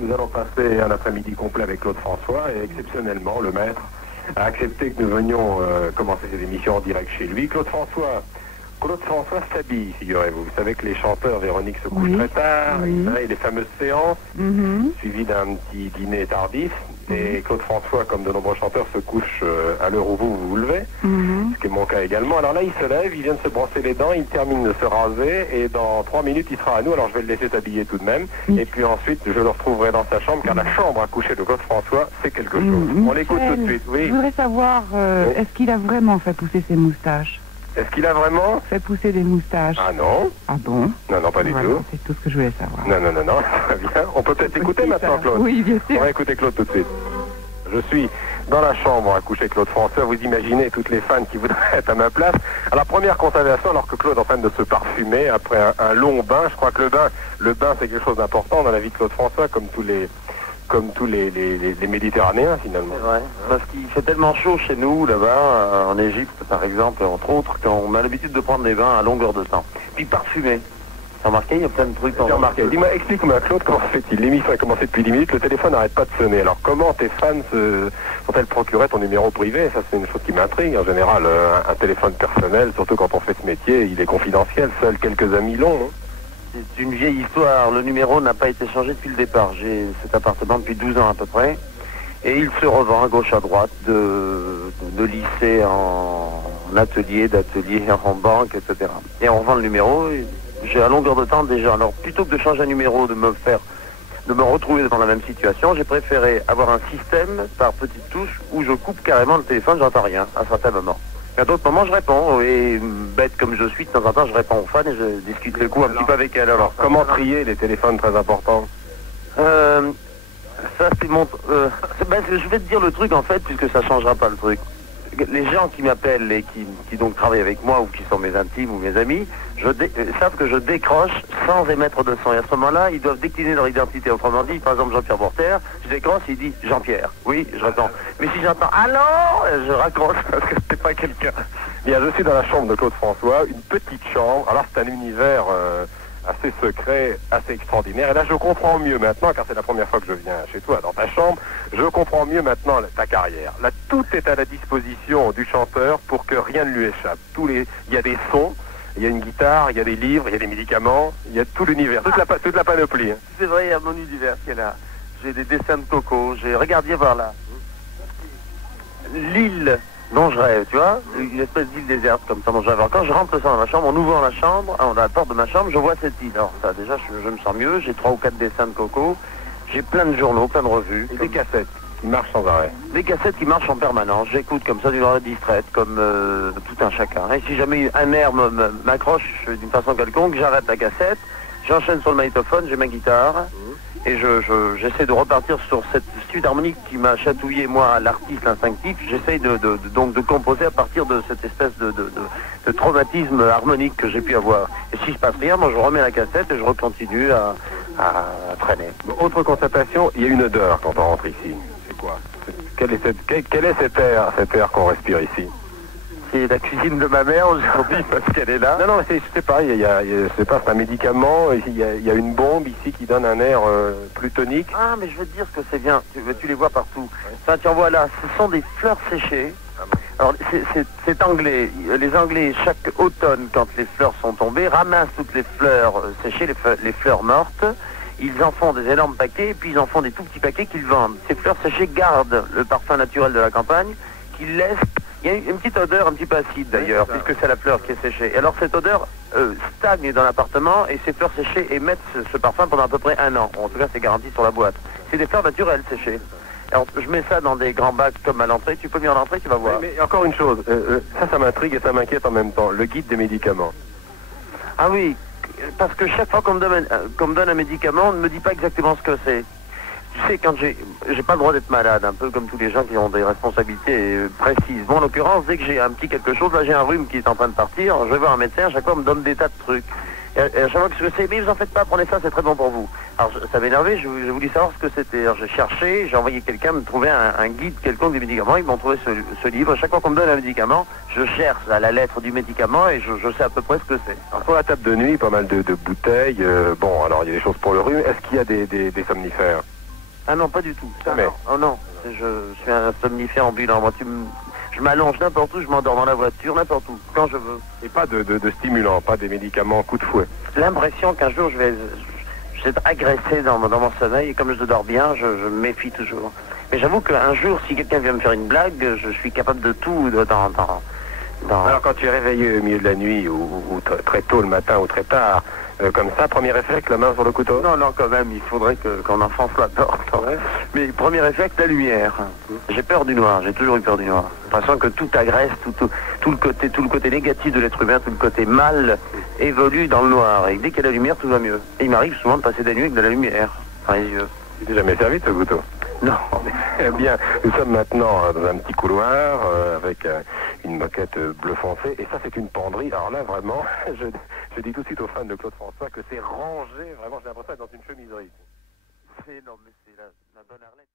Nous allons passer un après-midi complet avec Claude François et exceptionnellement, le maître a accepté que nous venions commencer cette émission en direct chez lui. Claude François s'habille, figurez-vous. Vous savez que les chanteurs, Véronique, se couchent très tard, et les fameuses séances, suivies d'un petit dîner tardif. Et Claude François, comme de nombreux chanteurs, se couche à l'heure où vous vous levez, ce qui est mon cas également. Alors là, il se lève, il vient de se brosser les dents, il termine de se raser, et dans 3 minutes, il sera à nous. Alors je vais le laisser s'habiller tout de même. Et puis ensuite, je le retrouverai dans sa chambre, car la chambre à coucher de Claude François, c'est quelque chose. On l'écoute tout de suite, oui. Je voudrais savoir, est-ce qu'il a vraiment fait pousser ses moustaches? Est-ce qu'il a vraiment fait pousser des moustaches? Ah non. Ah bon? Non, non, pas du tout. C'est tout ce que je voulais savoir. Non, très bien. On peut peut-être écouter maintenant, Claude. Oui, bien sûr. On va écouter Claude tout de suite. Je suis dans la chambre à coucher Claude François. Vous imaginez toutes les fans qui voudraient être à ma place. Alors, première constatation, alors que Claude est en train de se parfumer après un long bain. Je crois que le bain c'est quelque chose d'important dans la vie de Claude François, comme tous les Méditerranéens finalement. C'est vrai, parce qu'il fait tellement chaud chez nous, là-bas, en Égypte par exemple, entre autres, qu'on a l'habitude de prendre des bains à longueur de temps. Puis parfumé. T'as remarqué, il y a plein de trucs. J'ai remarqué. Dis-moi, explique-moi Claude, comment fait-il? L'émission a commencé depuis 10 minutes, le téléphone n'arrête pas de sonner. Alors comment tes fans sont-elles procurées ton numéro privé? Ça c'est une chose qui m'intrigue. En général, un téléphone personnel, surtout quand on fait ce métier, il est confidentiel, seuls quelques amis l'ont. Hein. C'est une vieille histoire, le numéro n'a pas été changé depuis le départ. J'ai cet appartement depuis 12 ans à peu près, et il se revend à gauche à droite, de lycée en atelier, d'atelier en banque, etc. Et on revend le numéro, et j'ai à longueur de temps déjà. Alors plutôt que de changer un numéro, de me retrouver dans la même situation, j'ai préféré avoir un système par petites touches où je coupe carrément le téléphone, j'entends rien à certains moments. À d'autres moments, je réponds, et bête comme je suis, de temps en temps, je réponds aux fans et je discute le coup un petit peu avec elle. Alors, comment trier les téléphones très importants? Ça, c'est mon... je vais te dire le truc, en fait, puisque ça changera pas le truc. Les gens qui m'appellent et qui donc travaillent avec moi, ou qui sont mes intimes ou mes amis, savent que je décroche sans émettre de son. Et à ce moment-là, ils doivent décliner leur identité. Autrement dit, par exemple, Jean-Pierre Bourter, je décroche, il dit Jean-Pierre. Oui, je réponds. Mais si j'entends « Allô ?» je raccroche parce que c'est pas quelqu'un. Bien, je suis dans la chambre de Claude François, une petite chambre. Alors, c'est un univers assez secret, assez extraordinaire. Et là, je comprends mieux maintenant, car c'est la première fois que je viens chez toi, dans ta chambre, je comprends mieux maintenant ta carrière. Là, tout est à la disposition du chanteur pour que rien ne lui échappe. Il y a des sons, il y a une guitare, il y a des livres, il y a des médicaments, il y a tout l'univers, toute la panoplie. Hein. C'est vrai, il y a mon univers qui est là. J'ai des dessins de coco, regardez voir là. L'île dont je rêve, tu vois, une espèce d'île déserte comme ça dont je rêve. Quand je rentre le soir dans ma chambre, en ouvrant la chambre, à la porte de ma chambre, je vois cette île. Alors ça, déjà, je me sens mieux, j'ai 3 ou 4 dessins de coco, j'ai plein de journaux, plein de revues. Et des cassettes qui marchent sans arrêt. Des cassettes qui marchent en permanence, j'écoute comme ça d'une oreille distraite, comme tout un chacun. Et si jamais un air m'accroche d'une façon quelconque, j'arrête la cassette, j'enchaîne sur le magnétophone, j'ai ma guitare, et j'essaie de repartir sur cette suite harmonique qui m'a chatouillé, moi, l'artiste instinctif. J'essaie donc de composer à partir de cette espèce de traumatisme harmonique que j'ai pu avoir. Et si je passe rien, moi je remets la cassette et je recontinue à traîner. Autre constatation, il y a une odeur quand on rentre ici. C'est quoi? Quel est cet air qu'on respire ici? C'est la cuisine de ma mère aujourd'hui parce qu'elle est là. Non, c'est pareil, c'est un médicament, il y a une bombe ici qui donne un air plus tonique. Ah, mais je veux te dire ce que c'est bien, tu les vois partout. Enfin, tu en vois là, ce sont des fleurs séchées. Alors, c'est anglais. Les Anglais, chaque automne, quand les fleurs sont tombées, ramassent toutes les fleurs séchées, les fleurs mortes. Ils en font des énormes paquets, et puis ils en font des tout petits paquets qu'ils vendent. Ces fleurs séchées gardent le parfum naturel de la campagne, qu'ils laissent. Il y a une petite odeur un petit peu acide d'ailleurs, puisque c'est la fleur qui est séchée. Et alors cette odeur stagne dans l'appartement et ces fleurs séchées émettent ce parfum pendant à peu près 1 an. En tout cas, c'est garanti sur la boîte. C'est des fleurs naturelles séchées. Alors je mets ça dans des grands bacs comme à l'entrée. Tu peux venir à l'entrée, tu vas voir. Mais encore une chose, ça m'intrigue et ça m'inquiète en même temps. Le guide des médicaments. Ah oui, parce que chaque fois qu'on me donne un médicament, on ne me dit pas exactement ce que c'est. Tu sais, quand j'ai pas le droit d'être malade, un peu comme tous les gens qui ont des responsabilités précises. Bon, en l'occurrence, dès que j'ai un petit quelque chose, là j'ai un rhume qui est en train de partir, je vais voir un médecin, à chaque fois on me donne des tas de trucs. Et à chaque fois que je sais, mais vous en faites pas, prenez ça, c'est très bon pour vous. Alors ça m'énervait, je voulais savoir ce que c'était. Alors j'ai cherché, j'ai envoyé quelqu'un me trouver un guide quelconque des médicaments, ils m'ont trouvé ce livre. À chaque fois qu'on me donne un médicament, je cherche à la lettre du médicament et je sais à peu près ce que c'est. Alors pour la table de nuit, pas mal de bouteilles, bon alors il y a des choses pour le rhume, est-ce qu'il y a des somnifères? Ah non, pas du tout. Jamais. Oh non, je suis un somnifère ambulant. Moi, je m'allonge n'importe où, je m'endors dans la voiture, n'importe où, quand je veux. Et pas de stimulants, pas des médicaments coup de fouet. L'impression qu'un jour je vais être agressé dans mon sommeil, et comme je dors bien, je me méfie toujours. Mais j'avoue qu'un jour, si quelqu'un vient me faire une blague, je suis capable de tout Alors quand tu es réveillé au milieu de la nuit, ou très tôt le matin, ou très tard, comme ça, premier réflexe, la main sur le couteau? Non, quand même, il faudrait qu'on enfonce la porte. Ouais. Mais premier réflexe, la lumière. J'ai peur du noir, j'ai toujours eu peur du noir. J'ai l'impression que tout agresse, tout le côté négatif de l'être humain, tout le côté mal évolue dans le noir. Et dès qu'il y a la lumière, tout va mieux. Et il m'arrive souvent de passer des nuits avec de la lumière dans les yeux. Tu t'es jamais servi de ce couteau? Non. Eh bien, nous sommes maintenant dans un petit couloir avec une moquette bleu foncé. Et ça, c'est une penderie. Alors là, vraiment, je dis tout de suite aux fans de Claude François que c'est rangé. Vraiment, j'ai l'impression d'être dans une chemiserie. Non, mais c'est la bonne Arlette.